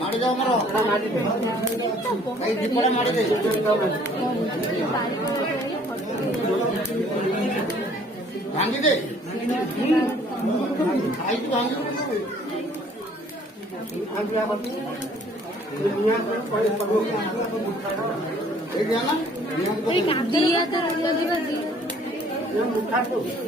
माड़ी जाओ मरो ए दीपड़ा माड़ी दे भांगी दे आई तो भांगी भांगी आ बाकी दुनिया में कोई पड़ो ए दिया ना दिया तो दिया ये मुठा तो दिया